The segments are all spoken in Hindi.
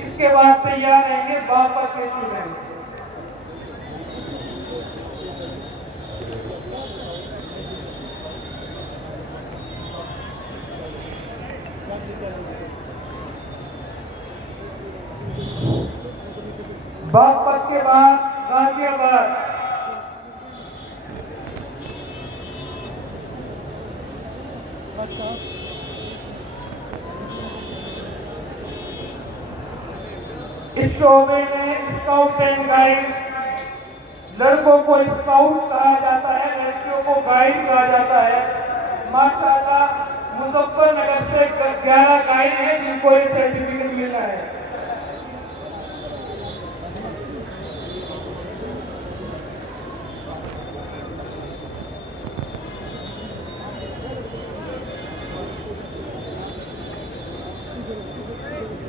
इसके बाद तैयार रहेंगे बागपत के स्टूडेंट। बागपत के बाद गाजियाबाद। इस शोबे में स्काउट एंड गाइड, लड़कों को स्काउट कहा जाता है, लड़कियों को गाइड कहा जाता है। माशाल्लाह मुजफ्फरनगर से 11 गाइड हैं जिनको ये सर्टिफिकेट मिला है।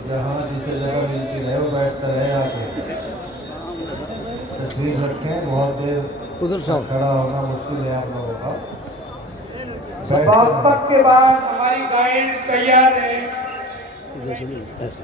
जहाँ जिसे जगह मिलती रहे वो बैठता रहे आके तस्वीर रखें। बहुत देर उधर साहब खड़ा होना मुश्किल है आप लोगों का। बागपत के बाद हमारी गाइड तैयार है। इधर से नहीं ऐसे